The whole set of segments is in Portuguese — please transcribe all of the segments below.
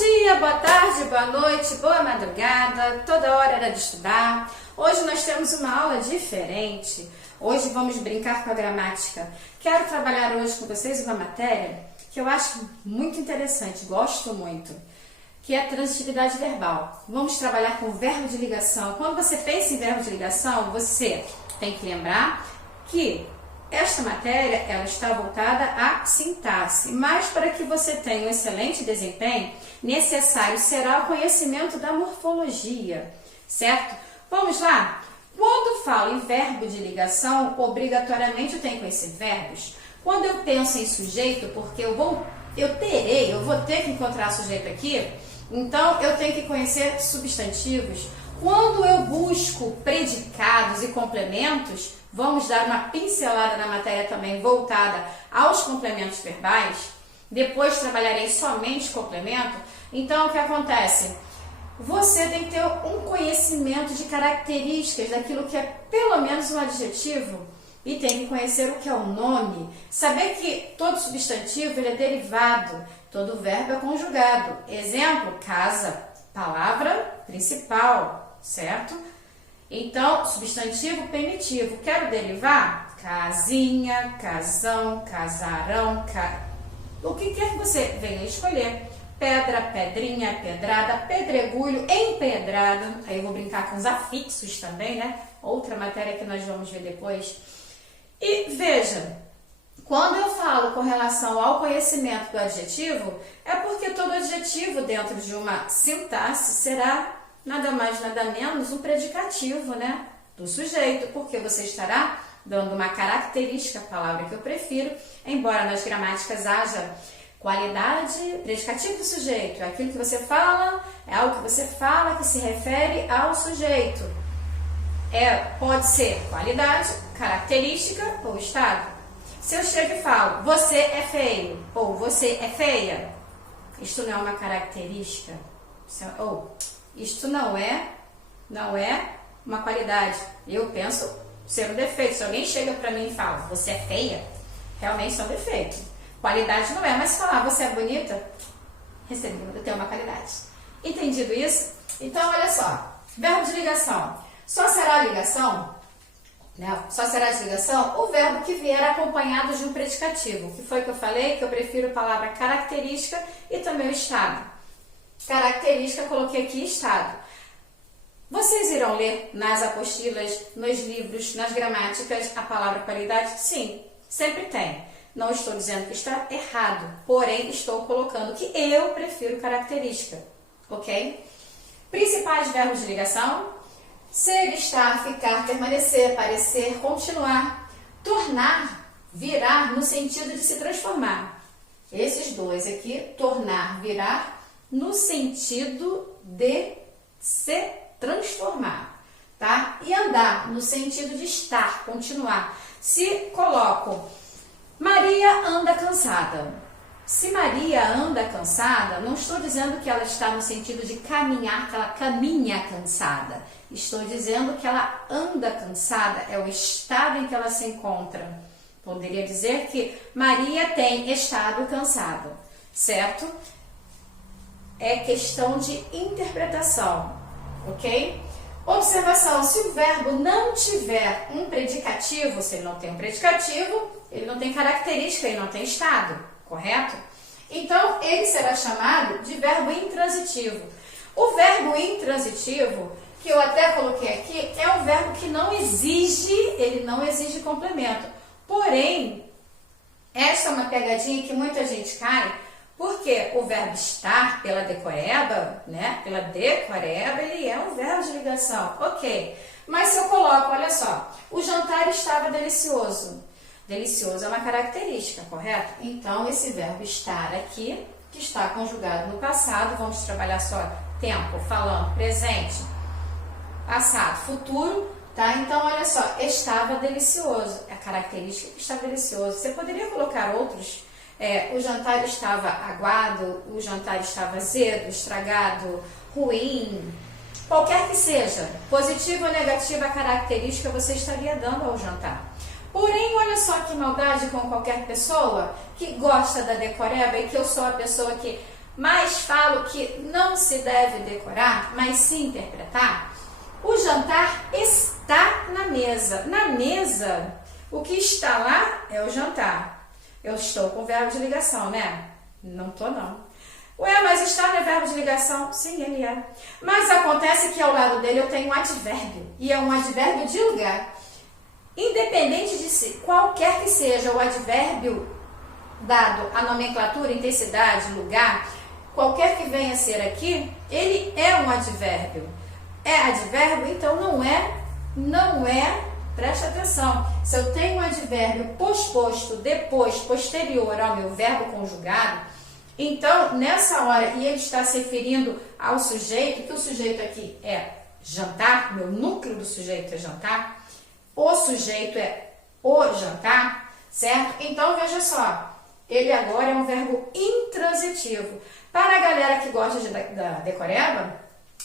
dia, boa tarde, boa noite, boa madrugada, toda hora era de estudar. Hoje nós temos uma aula diferente. Hoje vamos brincar com a gramática. Quero trabalhar hoje com vocês uma matéria que eu acho muito interessante, gosto muito, que é a transitividade verbal. Vamos trabalhar com o verbo de ligação. Quando você pensa em verbo de ligação, você tem que lembrar que esta matéria ela está voltada à sintaxe, mas para que você tenha um excelente desempenho, necessário será o conhecimento da morfologia, certo? Vamos lá? Quando falo em verbo de ligação, obrigatoriamente eu tenho que conhecer verbos. Quando eu penso em sujeito, porque eu vou ter que encontrar sujeito aqui, então eu tenho que conhecer substantivos. Quando eu busco predicados e complementos, vamos dar uma pincelada na matéria também voltada aos complementos verbais. Depois trabalharei somente complemento. Então, o que acontece? Você tem que ter um conhecimento de características daquilo que é pelo menos um adjetivo e tem que conhecer o que é o nome. Saber que todo substantivo ele é derivado, todo verbo é conjugado. Exemplo, casa, palavra principal, certo? Então, substantivo penitivo. Quero derivar? Casinha, casão, casarão, o que quer que você venha escolher. Pedra, pedrinha, pedrada, pedregulho, empedrado. Aí eu vou brincar com os afixos também, né? Outra matéria que nós vamos ver depois. E veja, quando eu falo com relação ao conhecimento do adjetivo, é porque todo adjetivo dentro de uma sintaxe será nada mais, nada menos um predicativo, né? Do sujeito, porque você estará dando uma característica, a palavra que eu prefiro, embora nas gramáticas haja qualidade, predicativo do sujeito, é aquilo que você fala, é algo que você fala que se refere ao sujeito. Pode ser qualidade, característica ou estado. Se eu chego e falo, você é feio ou você é feia, isto não é uma característica, isto não é uma qualidade. Eu penso ser um defeito. Se alguém chega para mim e fala, você é feia, realmente isso é um defeito. Qualidade não é, mas falar você é bonita, recebendo, eu tenho uma qualidade. Entendido isso? Então, olha só, verbo de ligação. Só será ligação, né? Só será de ligação o verbo que vier acompanhado de um predicativo. Que foi que eu falei? Que eu prefiro a palavra característica e também o estado. Característica, coloquei aqui estado. Vocês irão ler nas apostilas, nos livros, nas gramáticas a palavra qualidade? Sim, sempre tem. Não estou dizendo que está errado, porém estou colocando que eu prefiro característica, ok? Principais verbos de ligação: ser, estar, ficar, permanecer, parecer, continuar, tornar, virar no sentido de se transformar. Esses dois aqui, tornar, virar, no sentido de se transformar, tá? E andar, no sentido de estar, continuar. Se coloco Maria anda cansada. Se Maria anda cansada, não estou dizendo que ela está no sentido de caminhar, que ela caminha cansada. Estou dizendo que ela anda cansada, é o estado em que ela se encontra. Poderia dizer que Maria tem estado cansada, certo? É questão de interpretação, ok? Observação: se o verbo não tiver um predicativo, se ele não tem um predicativo, ele não tem característica, ele não tem estado, correto? Então, ele será chamado de verbo intransitivo. O verbo intransitivo, que eu até coloquei aqui, é um verbo que ele não exige complemento. Porém, esta é uma pegadinha que muita gente cai, porque o verbo estar, pela decoreba, né? Pela decoreba, ele é um verbo de ligação, ok. Mas se eu coloco, olha só, o jantar estava delicioso. Delicioso é uma característica, correto? Então, esse verbo estar aqui, que está conjugado no passado, vamos trabalhar só tempo, falando, presente, passado, futuro, tá? Então, olha só, estava delicioso, é a característica que está delicioso. Você poderia colocar outros. O jantar estava aguado, o jantar estava azedo, estragado, ruim, qualquer que seja, positiva ou negativa a característica você estaria dando ao jantar. Porém, olha só que maldade com qualquer pessoa que gosta da decoreba e que eu sou a pessoa que mas falo que não se deve decorar, mas sim interpretar. O jantar está na mesa. Na mesa, o que está lá é o jantar. Eu estou com o verbo de ligação, né? Não tô, não. Ué, mas está no verbo de ligação? Sim, ele é. Mas acontece que ao lado dele eu tenho um advérbio. E é um advérbio de lugar. Independente de qualquer que seja o advérbio dado a nomenclatura, intensidade, lugar, qualquer que venha a ser aqui, ele é um advérbio. É advérbio, então não é, preste atenção. Se eu tenho um advérbio posposto, depois, posterior ao meu verbo conjugado, então, nessa hora, e ele está se referindo ao sujeito, que o sujeito aqui é jantar, meu núcleo do sujeito é jantar, o sujeito é o jantar, certo? Então, veja só, ele agora é um verbo intransitivo. Para a galera que gosta da decoreba,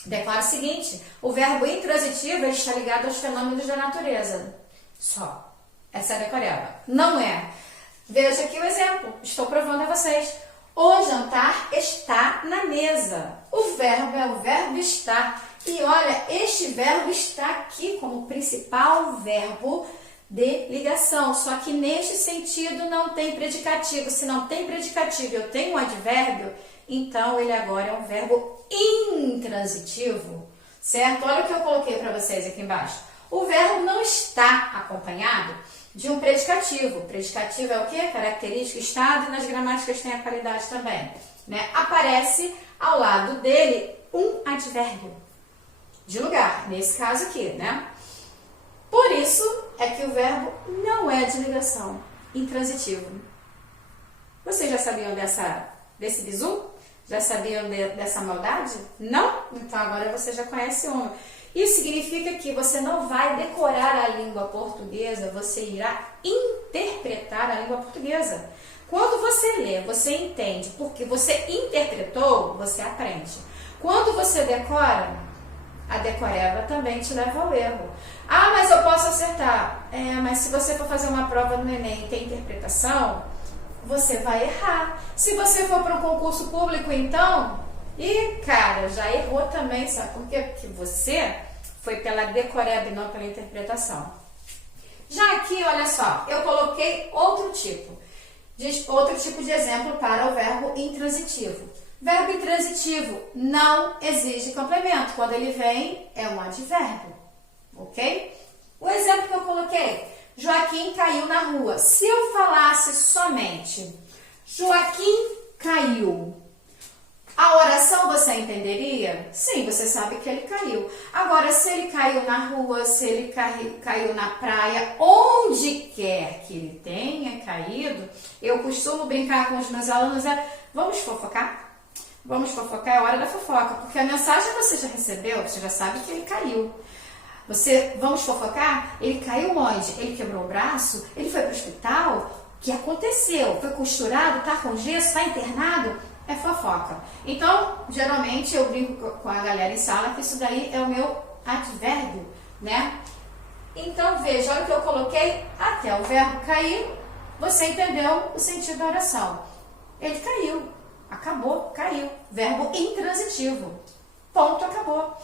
declara o seguinte: o verbo intransitivo está ligado aos fenômenos da natureza. Só. Essa é a decoreba. Não é. Veja aqui o exemplo. Estou provando a vocês. O jantar está na mesa. O verbo é o verbo estar. E olha, este verbo está aqui como principal verbo de ligação. Só que neste sentido não tem predicativo. Se não tem predicativo e eu tenho um advérbio, então ele agora é um verbo intransitivo, certo? Olha o que eu coloquei para vocês aqui embaixo. O verbo não está acompanhado de um predicativo. Predicativo é o quê? Característica, estado, e nas gramáticas tem a qualidade também, né? Aparece ao lado dele um advérbio de lugar, nesse caso aqui, né? Por isso é que o verbo não é de ligação, intransitivo. Vocês já sabiam desse bizu? Já sabiam dessa maldade? Não? Então agora você já conhece uma. Isso significa que você não vai decorar a língua portuguesa, você irá interpretar a língua portuguesa. Quando você lê, você entende, porque você interpretou, você aprende. Quando você decora, a decoreba também te leva ao erro. Ah, mas eu posso acertar. Mas se você for fazer uma prova no Enem e tem interpretação, você vai errar. Se você for para um concurso público, então, cara, já errou também, sabe por quê? Porque você foi pela decoreba e não pela interpretação. Já aqui, olha só, eu coloquei outro tipo de exemplo para o verbo intransitivo. Verbo intransitivo não exige complemento. Quando ele vem, é um advérbio, ok? O exemplo que eu coloquei: Joaquim caiu na rua. Se eu falasse somente Joaquim caiu, a oração você entenderia? Sim, você sabe que ele caiu. Agora, se ele caiu na rua, se ele caiu na praia, onde quer que ele tenha caído, eu costumo brincar com os meus alunos, vamos fofocar? Vamos fofocar, é hora da fofoca, porque a mensagem você já recebeu, você já sabe que ele caiu. Vamos fofocar? Ele caiu onde? Ele quebrou o braço? Ele foi para o hospital? O que aconteceu? Foi costurado? Está com gesso? Está internado? É fofoca. Então, geralmente eu brinco com a galera em sala que isso daí é o meu advérbio, né? Então, veja, olha o que eu coloquei, até o verbo cair, você entendeu o sentido da oração. Ele caiu, acabou, caiu. Verbo intransitivo. Ponto, acabou.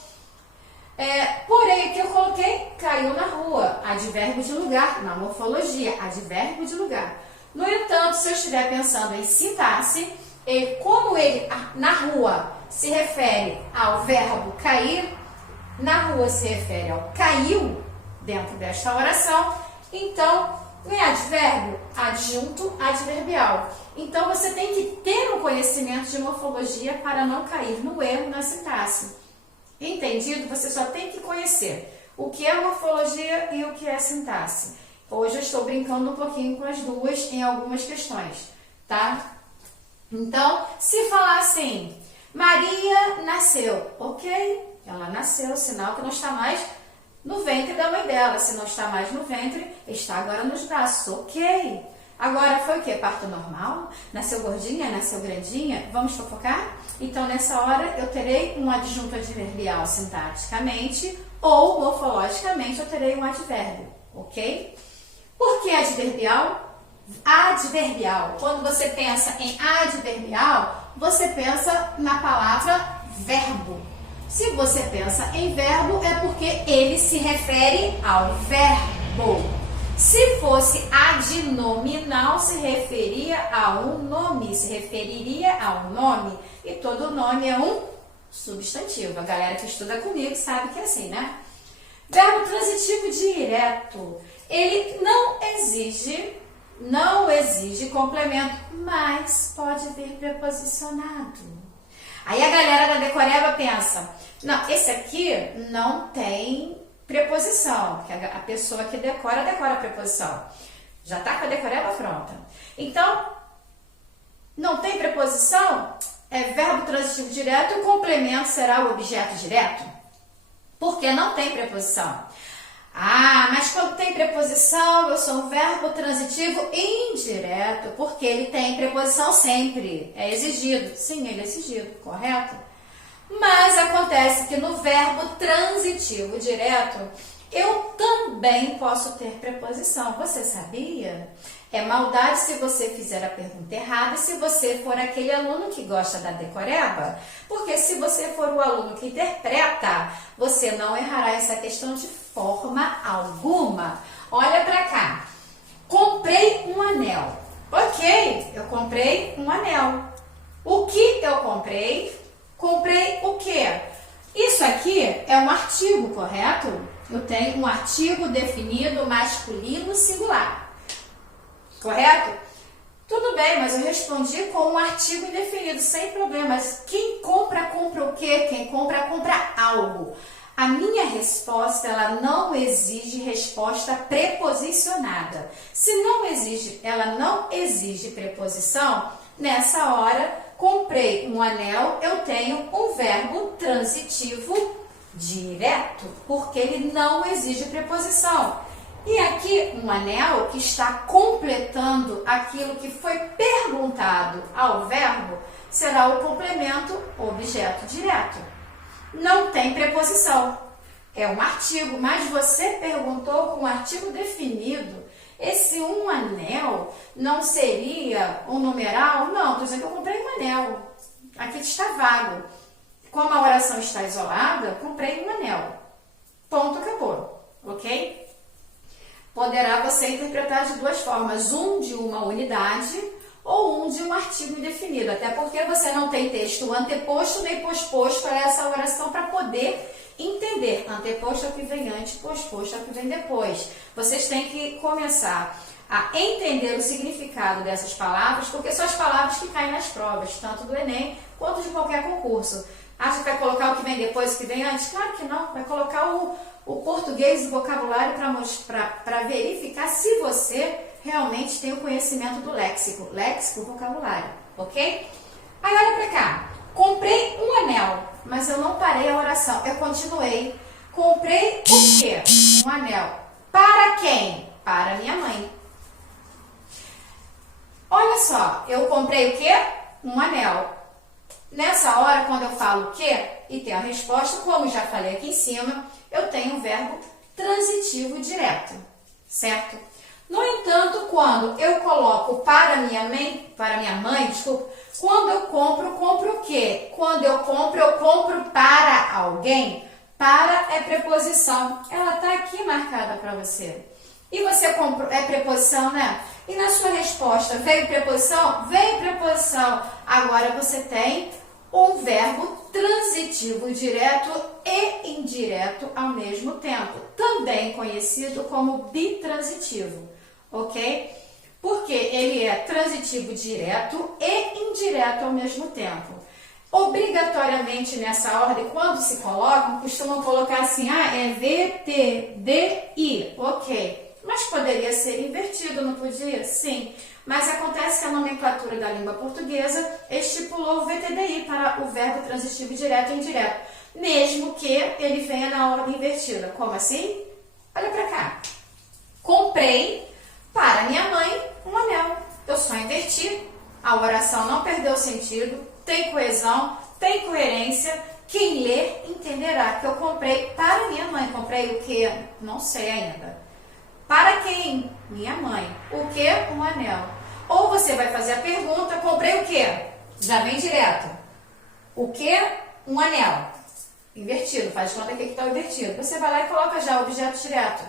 Porém, aqui eu coloquei caiu na rua, advérbio de lugar, na morfologia, advérbio de lugar. No entanto, se eu estiver pensando em sintaxe, como ele na rua se refere ao verbo cair, na rua se refere ao caiu dentro desta oração, então não é advérbio, adjunto adverbial. Então você tem que ter um conhecimento de morfologia para não cair no erro na sintaxe. Entendido? Você só tem que conhecer o que é morfologia e o que é sintaxe. Hoje eu estou brincando um pouquinho com as duas em algumas questões, tá? Então, se falar assim, Maria nasceu, ok? Ela nasceu, sinal que não está mais no ventre da mãe dela. Se não está mais no ventre, está agora nos braços, ok? Agora foi o quê? Parto normal? Nasceu gordinha? Nasceu grandinha? Vamos fofocar? Então, nessa hora, eu terei um adjunto adverbial sintaticamente ou morfologicamente eu terei um advérbio, ok? Por que adverbial? Adverbial. Quando você pensa em adverbial, você pensa na palavra verbo. Se você pensa em verbo, é porque ele se refere ao verbo. Se fosse adnominal, se referiria a um nome, se referiria a um nome. E todo nome é um substantivo. A galera que estuda comigo sabe que é assim, né? Verbo transitivo direto. Ele não exige complemento, mas pode vir preposicionado. Aí a galera da decoreba pensa, não, esse aqui não tem preposição, porque a pessoa que decora a preposição. Já está com a decoreba pronta. Então, não tem preposição, é verbo transitivo direto, o complemento será o objeto direto, porque não tem preposição. Ah, mas quando tem preposição, eu sou um verbo transitivo indireto, porque ele tem preposição sempre. É exigido. Sim, ele é exigido, correto? Mas acontece que no verbo transitivo direto, eu também posso ter preposição. Você sabia? É maldade se você fizer a pergunta errada e se você for aquele aluno que gosta da decoreba, porque se você for o aluno que interpreta, você não errará essa questão de forma alguma. Olha para cá. Comprei um anel. Ok, eu comprei um anel. O que eu comprei? Comprei o quê? Isso aqui é um artigo, correto? Eu tenho um artigo definido masculino singular. Correto? Tudo bem, mas eu respondi com um artigo indefinido, sem problemas. Quem compra, compra o quê? Quem compra, compra algo. A minha resposta, ela não exige resposta preposicionada. Se ela não exige preposição, nessa hora, comprei um anel, eu tenho um verbo transitivo direto, porque ele não exige preposição. E aqui, um anel que está completando aquilo que foi perguntado ao verbo, será o complemento objeto direto. Não tem preposição. É um artigo, mas você perguntou com um artigo definido. Esse um anel não seria um numeral? Não, estou dizendo que eu comprei um anel. Aqui está vago. Como a oração está isolada, comprei um anel. Ponto, acabou. Ok? Poderá você interpretar de duas formas, um de uma unidade ou um de um artigo indefinido, até porque você não tem texto anteposto nem posposto para essa oração para poder entender. Anteposto é o que vem antes, posposto é o que vem depois. Vocês têm que começar a entender o significado dessas palavras, porque são as palavras que caem nas provas, tanto do Enem quanto de qualquer concurso. Acha que vai colocar o que vem depois, o que vem antes? Claro que não, vai colocar o português e o vocabulário para verificar se você realmente tem o conhecimento do léxico. Léxico, vocabulário, ok? Aí olha para cá. Comprei um anel, mas eu não parei a oração. Eu continuei. Comprei o quê? Um anel. Para quem? Para minha mãe. Olha só, eu comprei o quê? Um anel. Nessa hora, quando eu falo o quê e tenho a resposta, como já falei aqui em cima, eu tenho um verbo transitivo direto, certo? No entanto, quando eu coloco para minha mãe, desculpa, quando eu compro o quê? Quando eu compro para alguém. Para é preposição. Ela está aqui marcada para você. E você comprou, é preposição, né? E na sua resposta, veio preposição? Veio preposição. Agora você tem um verbo transitivo direto e indireto ao mesmo tempo, também conhecido como bitransitivo, ok? Porque ele é transitivo direto e indireto ao mesmo tempo. Obrigatoriamente nessa ordem, quando se colocam, costumam colocar assim, é VTDI, ok? Mas poderia ser invertido, não podia? Sim. Mas acontece que a nomenclatura da língua portuguesa estipulou o VTDI para o verbo transitivo direto e indireto, mesmo que ele venha na ordem invertida. Como assim? Olha para cá. Comprei para minha mãe um anel. Eu só inverti. A oração não perdeu sentido, tem coesão, tem coerência. Quem ler entenderá que eu comprei para minha mãe. Comprei o quê? Não sei ainda. Para quem? Minha mãe. O que? Um anel. Ou você vai fazer a pergunta, comprei o quê? Já vem direto. O que? Um anel. Invertido, faz conta que aqui está invertido. Você vai lá e coloca já o objeto direto.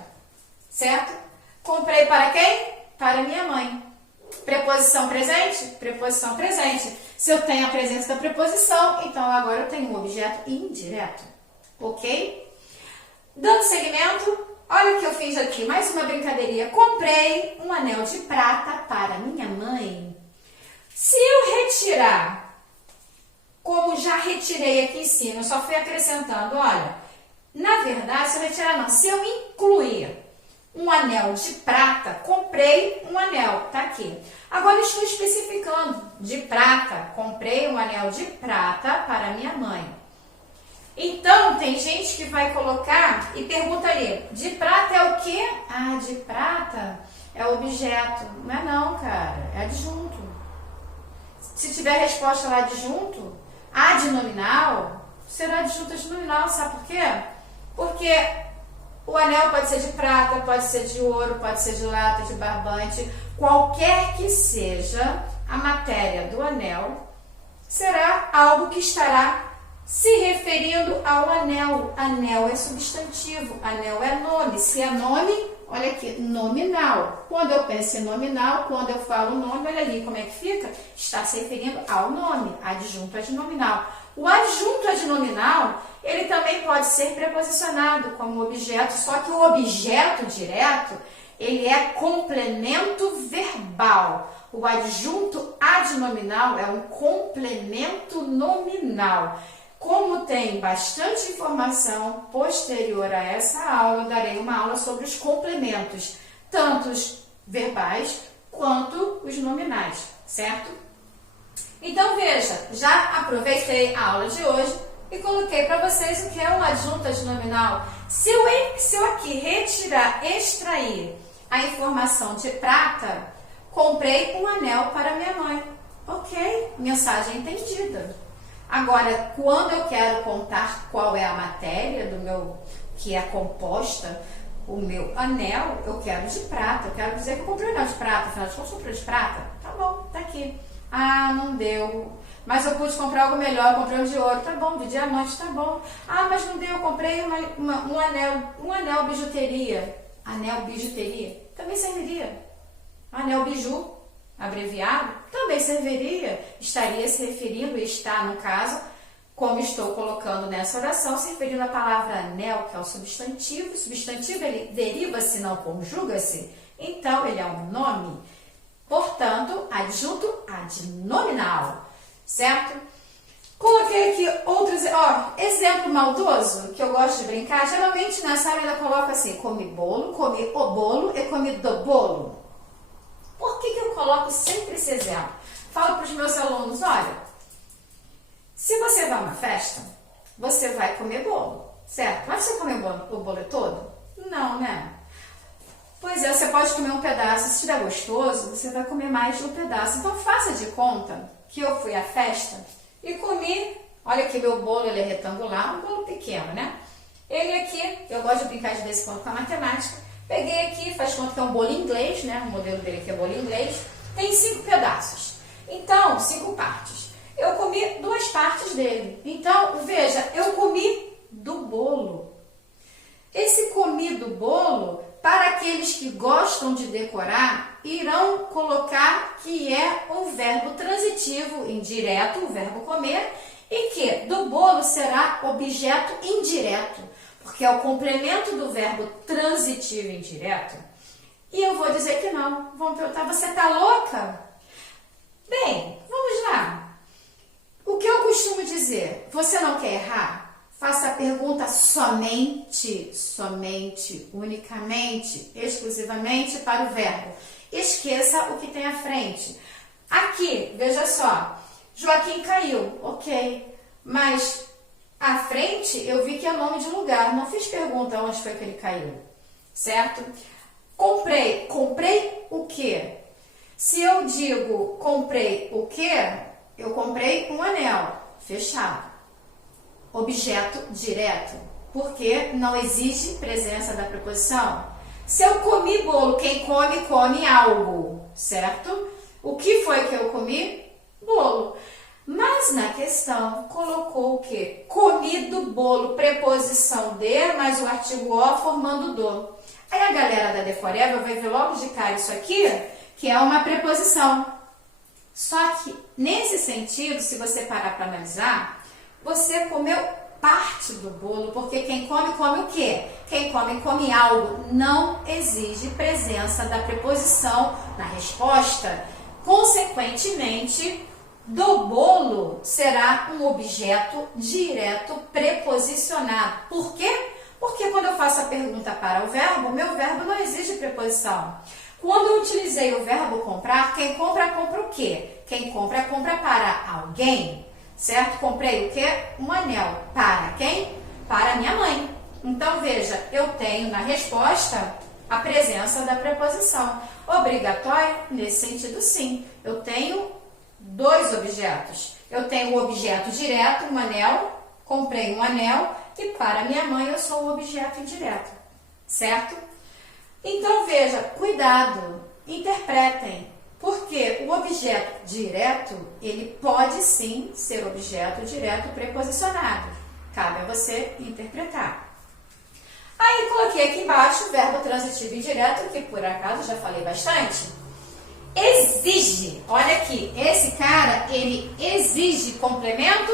Certo? Comprei para quem? Para minha mãe. Preposição presente? Preposição presente. Se eu tenho a presença da preposição, então agora eu tenho um objeto indireto. Ok? Dando seguimento, olha o que eu fiz aqui. Mais uma brincadeirinha. Comprei um anel de prata para minha mãe. Se eu retirar, como já retirei aqui em cima, eu só fui acrescentando, olha, na verdade, se eu retirar não, se eu incluir um anel de prata, comprei um anel, tá aqui. Agora estou especificando, de prata, comprei um anel de prata para minha mãe. Então, tem gente que vai colocar e pergunta ali, de prata é o quê? Ah, de prata é objeto. Não é não, cara, é adjunto. Se tiver resposta lá adjunto, adnominal, será adjunto adnominal, sabe por quê? Porque o anel pode ser de prata, pode ser de ouro, pode ser de lata, de barbante, qualquer que seja a matéria do anel, será algo que estará se referindo ao anel. Anel é substantivo, anel é nome. Se é nome, olha aqui, nominal. Quando eu penso em nominal, quando eu falo nome, olha ali como é que fica? Está se referindo ao nome, adjunto adnominal. O adjunto adnominal, ele também pode ser preposicionado como objeto, só que o objeto direto, ele é complemento verbal. O adjunto adnominal é um complemento nominal. Como tem bastante informação posterior a essa aula, eu darei uma aula sobre os complementos, tanto os verbais quanto os nominais, certo? Então veja, já aproveitei a aula de hoje e coloquei para vocês o que é um adjunto adnominal. Se eu aqui retirar, extrair a informação de prata, comprei um anel para minha mãe. Ok, mensagem entendida. Agora, quando eu quero contar qual é a matéria do meu, que é composta, o meu anel, eu quero de prata. Eu quero dizer que eu comprei um anel de prata, afinal de contas, eu comprei de prata. Tá bom, tá aqui. Ah, não deu. Mas eu pude comprar algo melhor, eu comprei um de ouro. Tá bom, de diamante, tá bom. Ah, mas não deu, eu comprei um anel bijuteria. Anel bijuteria também serviria. Anel biju, abreviado, também serviria, estaria se referindo, e está no caso, como estou colocando nessa oração, se referindo à palavra anel, que é o substantivo. O substantivo, ele deriva-se, não conjuga-se, então ele é um nome, portanto, adjunto adnominal, certo? Coloquei aqui outros, exemplo maldoso, que eu gosto de brincar, geralmente nessa área ela coloca assim, come bolo, come o bolo e come do bolo. Por que eu coloco sempre esse exemplo? Falo para os meus alunos, olha, se você vai a uma festa, você vai comer bolo, certo? Mas você comer o bolo todo? Não, né? Pois é, você pode comer um pedaço, se estiver gostoso, você vai comer mais de um pedaço. Então faça de conta que eu fui à festa e comi, olha aqui meu bolo, ele é retangular, um bolo pequeno, né? Ele aqui, eu gosto de brincar de vez em quando com a matemática, peguei aqui, faz conta que é um bolo inglês, né? O modelo dele aqui é bolo inglês. Tem 5 pedaços. Então, 5 partes. Eu comi 2 partes dele. Então, veja, eu comi do bolo. Esse comi do bolo, para aqueles que gostam de decorar, irão colocar que é um verbo transitivo indireto, o verbo comer, e que do bolo será objeto indireto, porque é o complemento do verbo transitivo indireto. E eu vou dizer que não. Vão perguntar, você está louca? Bem, vamos lá. O que eu costumo dizer? Você não quer errar? Faça a pergunta somente, unicamente, exclusivamente para o verbo. Esqueça o que tem à frente. Aqui, veja só, Joaquim caiu, ok, mas à frente eu vi que é nome de lugar, não fiz pergunta onde foi que ele caiu, certo? Comprei o quê? Se eu digo comprei o quê, eu comprei um anel, fechado. Objeto direto, porque não existe presença da preposição. Se eu comi bolo, quem come, come algo, certo? O que foi que eu comi? Bolo. Mas na questão colocou o quê? Comido bolo, preposição de, mais o artigo o formando do. Aí a galera da decoreba vai ver logo de cara isso aqui, que é uma preposição. Só que nesse sentido, se você parar para analisar, você comeu parte do bolo, porque quem come, come o quê? Quem come, come algo. Não exige presença da preposição na resposta. Consequentemente, do bolo será um objeto direto preposicionado. Por quê? Porque quando eu faço a pergunta para o verbo, meu verbo não exige preposição. Quando eu utilizei o verbo comprar, quem compra, compra o quê? Quem compra, compra para alguém, certo? Comprei o quê? Um anel. Para quem? Para minha mãe. Então, veja, eu tenho na resposta a presença da preposição. Obrigatória? Nesse sentido, sim. Eu tenho dois objetos. Eu tenho o objeto direto, um anel, comprei um anel, e para minha mãe eu sou o objeto indireto, certo? Então, veja, cuidado, interpretem, porque o objeto direto, ele pode sim ser objeto direto preposicionado. Cabe a você interpretar. Aí, coloquei aqui embaixo o verbo transitivo indireto, que por acaso já falei bastante. Exige, olha aqui, esse cara, ele exige complemento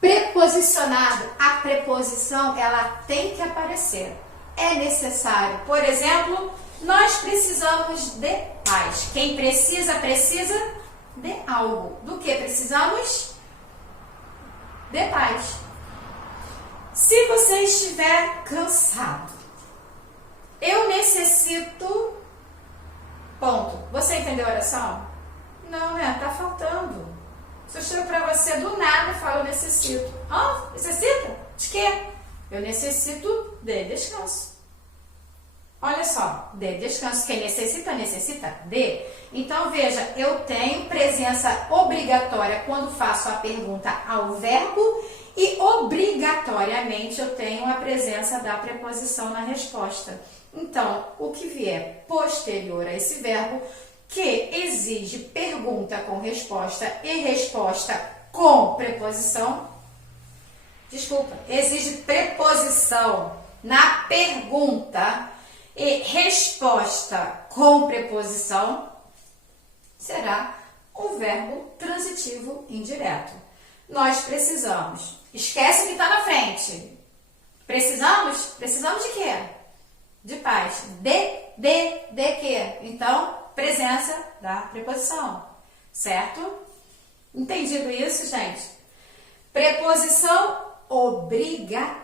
preposicionado. A preposição, ela tem que aparecer. É necessário. Por exemplo, nós precisamos de paz. Quem precisa, precisa de algo. Do que precisamos? De paz. Se você estiver cansado, eu necessito... Ponto. Você entendeu a oração? Não, né? Tá faltando. Se eu chego pra você do nada e falo, eu necessito. Necessita? De quê? Eu necessito de descanso. Olha só, de descanso. Quem necessita, necessita de. Então, veja, eu tenho presença obrigatória quando faço a pergunta ao verbo e obrigatoriamente eu tenho a presença da preposição na resposta. Então, o que vier posterior a esse verbo, que exige pergunta com resposta e resposta com preposição, exige preposição na pergunta e resposta com preposição, será um verbo transitivo indireto. Nós precisamos, esquece o que está na frente, precisamos de quê? De paz. De quê? Então, presença da preposição, certo? Entendido isso, gente? Preposição obrigatória.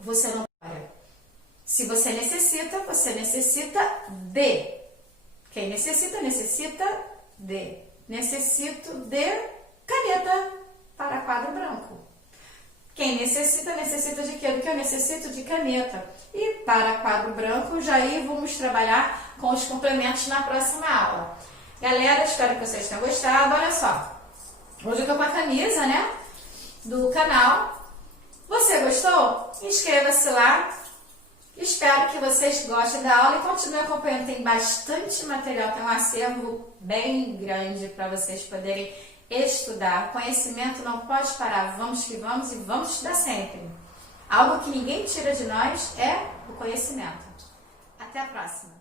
Você não pode. Se você necessita de. Quem necessita, necessita de. Necessito de caneta para quadro branco. Quem necessita, necessita de quê? Do que eu necessito? De caneta. E para quadro branco, já aí vamos trabalhar com os complementos na próxima aula. Galera, espero que vocês tenham gostado. Olha só, hoje eu tô com a camisa, né, do canal. Você gostou? Inscreva-se lá. Espero que vocês gostem da aula e continuem acompanhando. Tem bastante material, tem um acervo bem grande para vocês poderem estudar. Conhecimento não pode parar. Vamos que vamos e vamos estudar sempre. Algo que ninguém tira de nós é o conhecimento. Até a próxima!